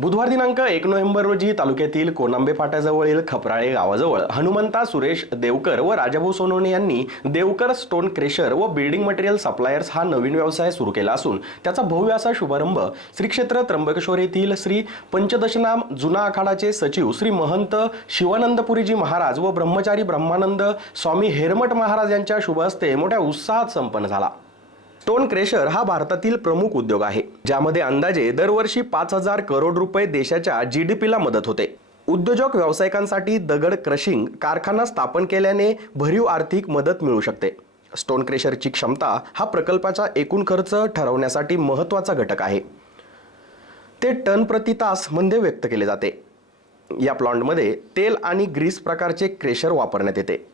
बुधवार दिनांक एक नोव्हेंबर रोजी तालुक्यातील कोनांबे फाट्याजवळील खपराळे गावाजवळ हनुमंता सुरेश देवकर व राजाभाऊ सोनवणे यांनी देवकर स्टोन क्रेशर व बिल्डिंग मटेरियल सप्लायर्स हा नवीन व्यवसाय सुरू केला असून त्याचा भव्य असा शुभारंभ श्री क्षेत्र त्र्यंबकेश्वर येथील श्री पंचदशनाम जुना आखाडाचे सचिव श्री महंत शिवानंदपुरीजी महाराज व ब्रह्मचारी ब्रह्मानंद स्वामी हेरमठ महाराज यांच्या शुभ हस्ते मोठ्या उत्साहात संपन्न झाला. स्टोन क्रेशर हा भारतातील प्रमुख उद्योग आहे. ज्यामध्ये अंदाजे दरवर्षी पाच हजार करोड रुपये देशाच्या जी डी पीला मदत होते. उद्योजक व्यावसायिकांसाठी दगड क्रशिंग कारखाना स्थापन केल्याने भरीव आर्थिक मदत मिळू शकते. स्टोन क्रेशरची क्षमता हा प्रकल्पाचा एकूण खर्च ठरवण्यासाठी महत्त्वाचा घटक आहे. ते टन प्रति तास म्हणजे व्यक्त केले जाते. या प्लॉन्टमध्ये तेल आणि ग्रीस प्रकारचे क्रेशर वापरण्यात येते.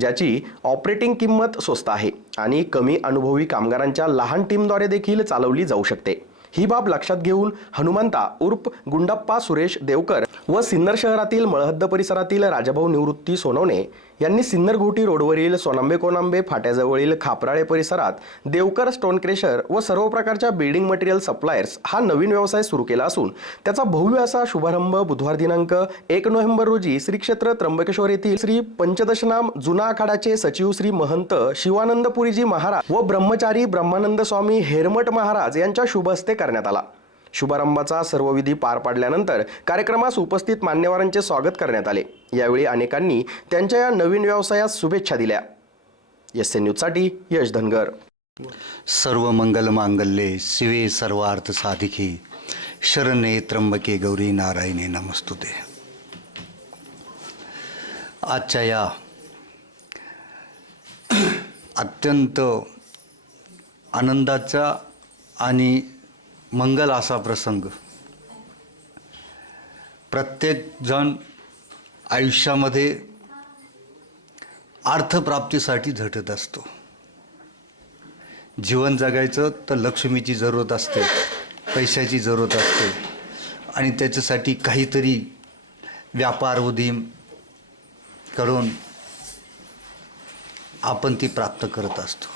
ज्याची ऑपरेटिंग किंमत स्वस्त आहे आणि कमी अनुभवी कामगारांच्या लहान टीमद्वारे देखील चालवली जाऊ शकते. ही बाब लक्षात घेऊन हनुमंता उर्फ गुंडप्पा सुरेश देवकर व सिन्नर शहरातील मळहद्द परिसरातील राजभाऊ निवृत्ती सोनवणे यांनी सिन्नर घोटी रोडवरील सोनांबे कोनांबे फाट्याजवळील खापराळे परिसरात देवकर स्टोन क्रेशर व सर्व प्रकारच्या बिल्डिंग मटेरियल सप्लायर्स हा नवीन व्यवसाय सुरू केला असून त्याचा भव्य असा शुभारंभ बुधवार दिनांक एक नोव्हेंबर रोजी श्री क्षेत्र त्र्यंबकेश्वर येथील श्री पंचदशनाम जुना आखाडाचे सचिव श्री महंत शिवानंदपुरीजी महाराज व ब्रह्मचारी ब्रह्मानंद स्वामी हेरमठ महाराज यांच्या शुभ हस्ते करण्यात आला. शुभारंभाचा सर्व विधी पार पाडल्यानंतर कार्यक्रमास उपस्थित मान्यवरांचे स्वागत करण्यात आले. यावेळी अनेकांनी त्यांच्या या नवीन व्यवसायास शुभेच्छा दिल्या. एस एन न्यूजसाठी यश धनगर. सर्व मंगल मांगल्ये शिवे सर्वार्थ साधिके. शरणे त्र्यंबके गौरी नारायणे नमस्तुते. आजच्या या अत्यंत आनंदाचा आणि मंगल असा प्रसंग. प्रत्येकजण आयुष्यामध्ये अर्थप्राप्तीसाठी झटत असतो. जीवन जगायचं तर लक्ष्मीची जरूरत असते पैशाची जरूरत असते आणि त्याच्यासाठी काहीतरी व्यापार उदीम करून आपण ती प्राप्त करत असतो.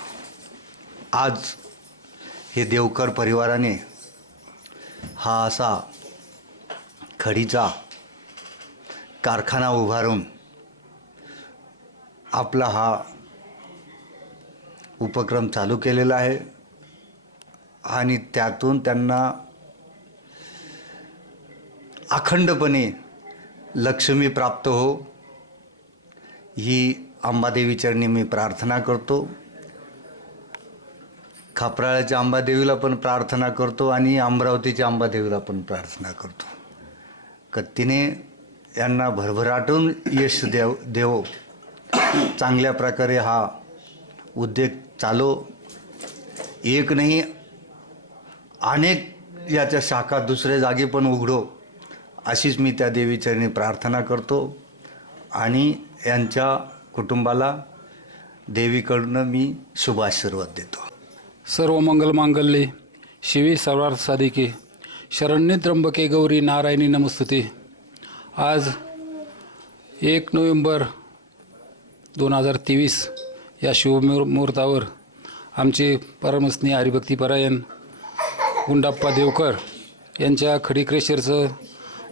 आज हे देवकर परिवाराने हा असा खडीचा कारखाना उभारून आपला हा उपक्रम चालू केलेला आहे आणि त्यातून त्यांना अखंडपणे लक्ष्मी प्राप्त हो ही अंबादेवीचरणी मी प्रार्थना करतो. खापराळ्याच्या अंबादेवीला पण प्रार्थना करतो आणि अमरावतीच्या अंबादेवीला पण प्रार्थना करतो. का तिने यांना भरभराटून यश देव देव. चांगल्या प्रकारे हा उद्योग चालो. एक नाही अनेक याच्या शाखा दुसऱ्या जागी पण उघडो अशीच मी त्या देवीचरणी प्रार्थना करतो. आणि यांच्या कुटुंबाला देवीकडून मी शुभाशीर्वाद देतो. सर्व मंगल मांगल्ये. शिवी सर्वार्थ साधिके. शरण्य त्र्यंबके गौरी नारायणी नमस्तुते. आज एक नोव्हेंबर दोन हजार तेवीस या शुभमुहूर मुहूर्तावर आमचे परमस्नेह हरिभक्तीपरायण गुंडाप्पा देवकर यांच्या खडीक्रेशरचं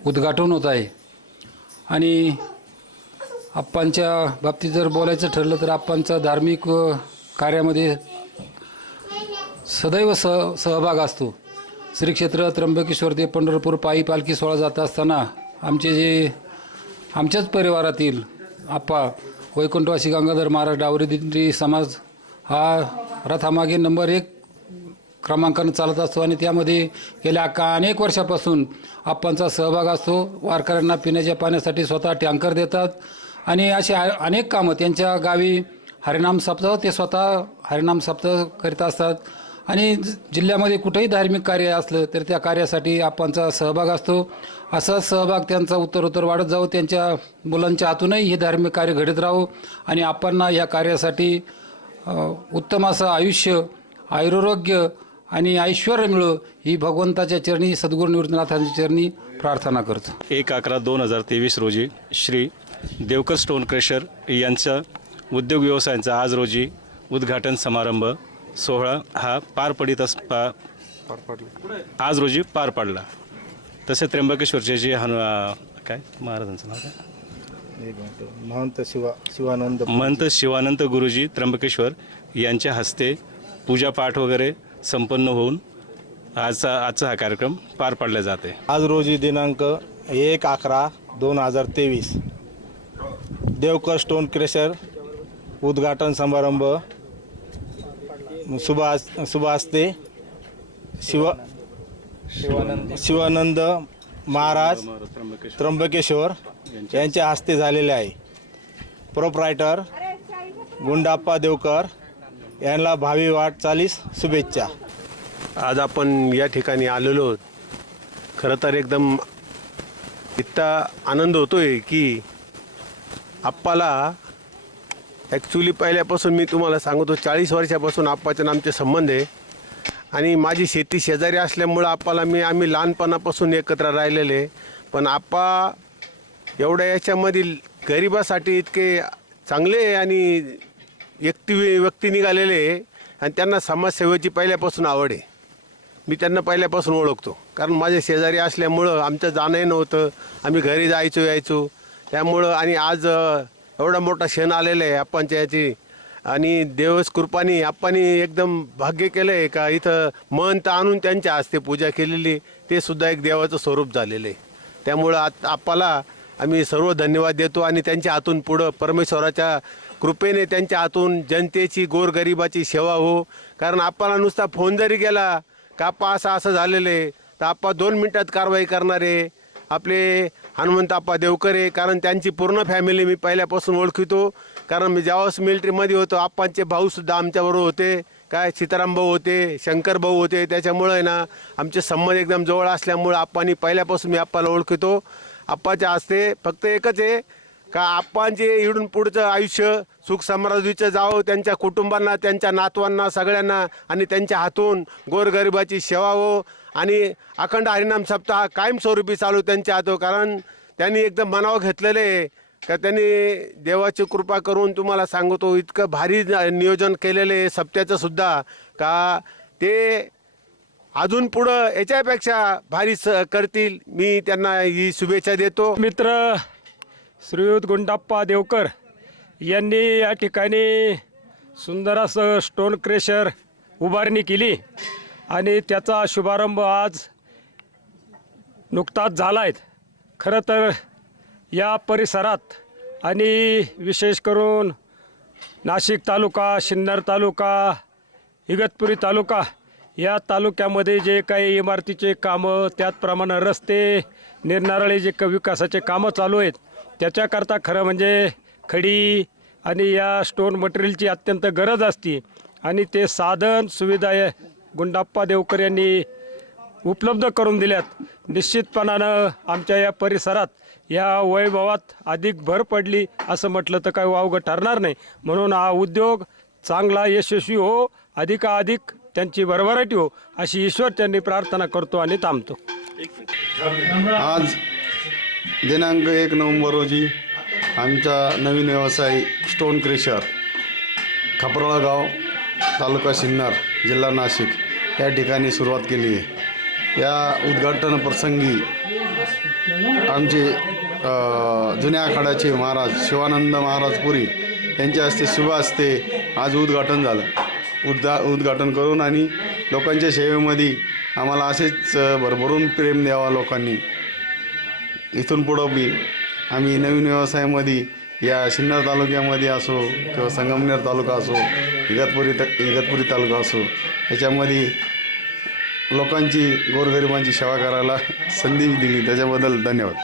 उद्घाटन होत आहे. आणि आप्पांच्या बाबतीत जर बोलायचं ठरलं तर आप्पांचा धार्मिक कार्यामध्ये सदैव सह सहभाग असतो. श्री क्षेत्र त्र्यंबकेश्वर ते पंढरपूर पायी पालखी सोहळा जात असताना आमचे जे आमच्याच परिवारातील आप्पा वैकुंठवासी गंगाधर महाराज डावरी दिंडी समाज हा रथामागे नंबर एक क्रमांकानं चालत असतो आणि त्यामध्ये गेल्या का अनेक वर्षापासून आप्पांचा सहभाग असतो. वारकऱ्यांना पिण्याच्या पाण्यासाठी स्वतः टँकर देतात आणि अशी अनेक कामं त्यांच्या गावी हरिनाम सप्ताह ते स्वतः हरिनाम सप्ताह करीत असतात. आणि ज- जिल्ह्यामध्ये कुठेही धार्मिक कार्य असलं तर त्या कार्यासाठी आप्पांचा सहभाग असतो. असा सहभाग त्यांचा उत्तरोत्तर वाढत जाऊ त्यांच्या मुलांच्या हातूनही हे धार्मिक कार्य घडत राहो. आणि आप्पांना या कार्यासाठी उत्तम असं आयुष्य आयुरोग्य आणि ऐश्वर मिळो ही भगवंताच्या चरणी सद्गुरू निवृत्तनाथांच्या चरणी प्रार्थना करतो. एक अकरा दोन हजार तेवीस रोजी श्री देवकर स्टोन क्रेशर यांच्या उद्योग व्यवसायांचा आज रोजी उद्घाटन समारंभ सोहळा हा पार पडित अस पा आज रोजी पार पडला. तसे त्र्यंबकेश्वरचे जे हनु काय? महाराजांचं नाव काय? महंत शिवा शिवानंद महंत शिवानंद गुरुजी त्र्यंबकेश्वर यांच्या हस्ते पूजापाठ वगैरे संपन्न होऊन आजचा आजचा हा कार्यक्रम पार पाडला जाते. आज रोजी दिनांक एक अकरा दोन हजार तेवीस. देवकर स्टोन क्रेशर उद्घाटन समारंभ सुभाष सुभाषते शिव शिवानंद. महाराज त्र्यंबकेश्वर. यांच्या हस्ते झालेले आहे. प्रोपरायटर गुंडाप्पा देवकर यांना भावी वाटचालीस शुभेच्छा. आज आपण या ठिकाणी आलेलो आहोत. खरं तर एकदम इतका आनंद होतोय की आप्पाला ॲक्च्युली पहिल्यापासून मी तुम्हाला सांगतो चाळीस वर्षापासून आप्पाच्या आमचे संबंध आहे. आणि माझी शेती शेजारी असल्यामुळं आप्पाला मी आम्ही लहानपणापासून एकत्र राहिलेले. पण आप्पा एवढ्या याच्यामधील गरिबासाठी इतके चांगले आणि व्यक्ती व्यक्ती निघालेले आहे. आणि त्यांना समाजसेवेची पहिल्यापासून आवड आहे. मी त्यांना पहिल्यापासून ओळखतो. कारण माझे शेजारी असल्यामुळं आमचं जाणंही नव्हतं. आम्ही घरी जायचो यायचो. त्यामुळं आणि आज एवढा मोठा क्षण आलेला आहे आप्पांच्या याची. आणि देवस कृपानी आप्पानी एकदम भाग्य केलं आहे का इथं महंत आणून त्यांच्या हस्ते पूजा केलेली ते सुद्धा एक देवाचं स्वरूप झालेलं आहे. त्यामुळं आत आप्पाला आम्ही सर्व धन्यवाद देतो आणि त्यांच्या हातून पुढं परमेश्वराच्या कृपेने त्यांच्या हातून जनतेची गोरगरिबाची सेवा हो. कारण आप्पाला नुसता फोन जरी गेला का आप्पा असं असं झालेलं आहे तर आप्पा दोन मिनटात कारवाई करणारे. आपले हनुमंताप्पा देवकर देवकरे कारण त्यांची पूर्ण फॅमिली मी पहिल्यापासून ओळखितो. कारण मी ज्यावेळेस मिलिटरीमध्ये होतो आप्पांचे भाऊसुद्धा आमच्याबरोबर होते. काय सीताराम भाऊ होते शंकर भाऊ होते. त्याच्यामुळं आहे ना आमचे संबंध एकदम जवळ असल्यामुळं आप्पांनी पहिल्यापासून मी आप्पाला ओळखितो. आप्पाच्या हस्ते फक्त एकच आहे का आप्पांचे इडून पुढचं आयुष्य सुख समृद्धीचं जावं त्यांच्या कुटुंबांना त्यांच्या नातवांना सगळ्यांना आणि त्यांच्या हातून गोरगरिबाची सेवा हो आणि अखंड हरिनाम सप्ताह कायमस्वरूपी चालू त्यांच्या आतो कारण त्यांनी एकदम मनावर घेतलेले आहे. का त्यांनी देवाची कृपा करून तुम्हाला सांगतो इतकं भारी नियोजन केलेलं आहे सप्त्याचं सुद्धा. का ते अजून पुढं याच्यापेक्षा भारी स करतील. मी त्यांना ही शुभेच्छा देतो. मित्र श्रीयुत गुंडाप्पा देवकर यांनी या ठिकाणी सुंदर असं स्टोन क्रेशर उभारणी केली. आणि त्याचा शुभारंभ आज नुकताच झाला आहे खरं तर या परिसरात आणि विशेष करून नाशिक तालुका सिन्नर तालुका इगतपुरी तालुका या तालुक्यामध्ये जे काही इमारतीचे कामं त्याचप्रमाणे रस्ते निरनारळी जे क विकासाचे कामं चालू आहेत त्याच्याकरता खरं म्हणजे खडी आणि या स्टोन मटेरियलची अत्यंत गरज असते आणि ते साधन सुविधा गुंडाप्पा देवकर यांनी उपलब्ध करून दिल्यात. निश्चितपणानं आमच्या या परिसरात या वैभवात अधिक भर पडली असं म्हटलं तर काही वावगं ठरणार नाही. म्हणून हा उद्योग चांगला यशस्वी हो अधिकाधिक त्यांची भरभराटी हो अशी ईश्वर त्यांनी प्रार्थना करतो आणि थांबतो. आज दिनांक एक नोव्हेंबर रोजी आमचा नवीन व्यवसाय स्टोन क्रेशर खपराळा गाव तालुका सिन्नर जिल्हा नाशिक. या ठिकाणी सुरुवात केली आहे. या उद्घाटन प्रसंगी आमचे जुन्या आखाड्याचे महाराज शिवानंद महाराज पुरी यांच्या हस्ते शुभ हस्ते आज उद्घाटन झालं. उद्घा उद्घाटन करून आणि लोकांच्या सेवेमध्ये आम्हाला असेच भरभरून प्रेम द्यावा लोकांनी. इथून पुढं बी आम्ही नवीन व्यवसायामध्ये या सिन्नर तालुक्यामध्ये असो किंवा संगमनेर तालुका असो इगतपुरी त इगतपुरी तालुका असो याच्यामध्ये लोकांची गोरगरिबांची सेवा करायला संधी दिली. त्याच्याबद्दल धन्यवाद.